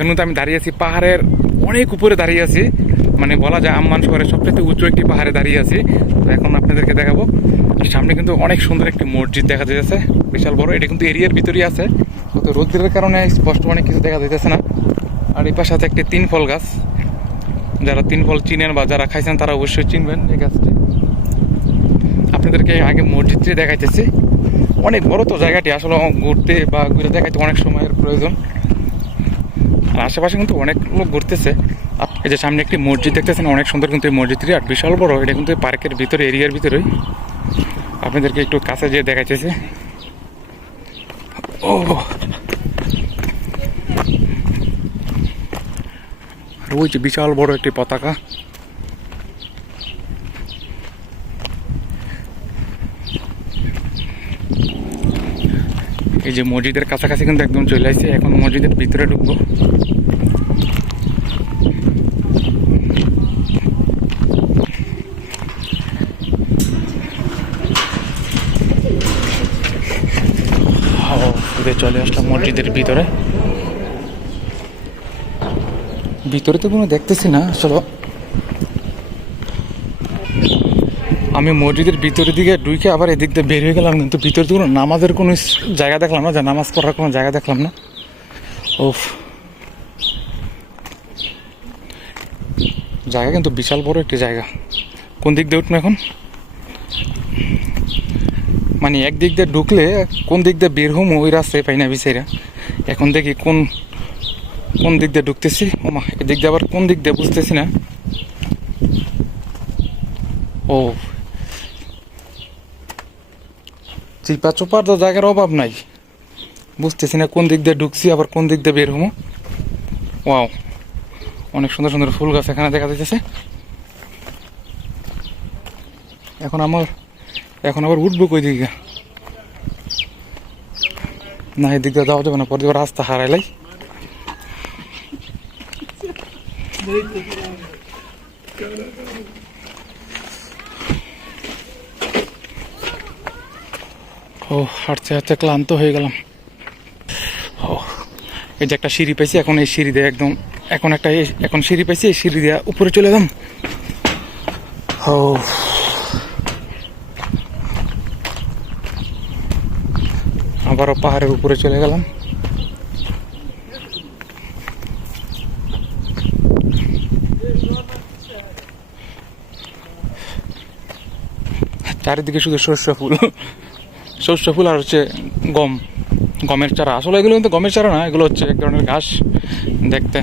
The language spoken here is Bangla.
এখন কিন্তু আমি দাঁড়িয়ে আছি পাহাড়ের অনেক উপরে দাঁড়িয়ে আছি, মানে বলা যায় আম্মান শহরের সবচেয়ে উঁচু একটি পাহাড়ে দাঁড়িয়ে আছি। তো এখন আপনাদেরকে দেখাবো। আর সামনে কিন্তু অনেক সুন্দর একটি মসজিদ দেখা যাচ্ছে, বিশাল বড়। এটা কিন্তু এরিয়ার ভিতরেই আছে, তো রোদ্রের কারণে স্পষ্ট অনেক কিছু দেখা যাইতেছে না। আর এই পাশে আছে একটি 3 ফল গাছ, যারা 3 ফল চিনেন বা যারা খাইছেন তারা অবশ্যই চিনবেন এই গাছটি। আপনাদেরকে আগে মসজিদটি দেখাইতেছি। অনেক বড় তো জায়গাটি, আসলে ঘুরতে বা ঘুরে দেখাইতে অনেক সময়ের প্রয়োজন। আর আশেপাশে কিন্তু অনেক লোক ঘুরতেছে। এই যে সামনে একটি মসজিদ দেখতেছেন, অনেক সুন্দর কিন্তু এই মসজিদটি, আর বিশাল বড়। এটা কিন্তু পার্কের ভিতরে, এরিয়ার ভিতরেই। আপনাদেরকে একটু কাছে যেয়ে দেখাইতেছে। ও আর ওই যে বিশাল বড় একটি পতাকা। এই যে মসজিদের কাছাকাছি কিন্তু একদম চলে আসছে, এখন মসজিদের ভিতরে ঢুকবো। চলে আসলাম মসজিদের ভিতরে। ভিতরে তো কোনো দেখতেছি না আসলে। আমি মসজিদের ভিতরের দিকে ঢুকে আবার এদিক দিয়ে বের হয়ে গেলাম, কিন্তু ভিতরে তো কোনো নামাজের কোনো জায়গা দেখলাম না, যে নামাজ পড়ার কোনো জায়গা দেখলাম না। ওফ, জায়গা কিন্তু বিশাল বড় একটি জায়গা। কোন দিক দিয়ে উঠবো এখন? মানে একদিক দিয়ে ঢুকলে কোন দিক দিয়ে বের হম ওই রাস্তায় পাই না বিচারা। এখন দেখি কোন কোন দিক দিয়ে ঢুকতেছি। ওমা, এদিক দিয়ে আবার কোন দিক দিয়ে বুঝতেছি না। ও, চিপা চোপার তো জায়গার অভাব নাই, বুঝতেছি না কোন দিক দিয়ে ঢুকছি আবার কোন দিক দিয়ে বের হবো। ওয়াও, অনেক সুন্দর সুন্দর ফুল গাছ এখানে দেখা যাচ্ছে। এখন আবার উঠবো কই দিকে? না, এদিক দিয়ে যাওয়া যাবে না, পরে রাস্তা হারাইলাই। ও, হাঁটতে হাঁটতে ক্লান্ত হয়ে গেলাম। ও, এই যে একটা সিঁড়ি পাইছি, এখন এই সিঁড়ি দিয়ে একদম এখন সিঁড়ি পাইছি, এই সিঁড়ি দিয়ে উপরে চলে গেলাম। ও, আবারও পাহাড়ের উপরে চলে গেলাম। চারিদিকে শুধু সর্ষে ফুল আর হচ্ছে গমের চারা। আসলে এগুলো কিন্তু গমের চারা না, এগুলো হচ্ছে এক ধরনের ঘাস দেখতে।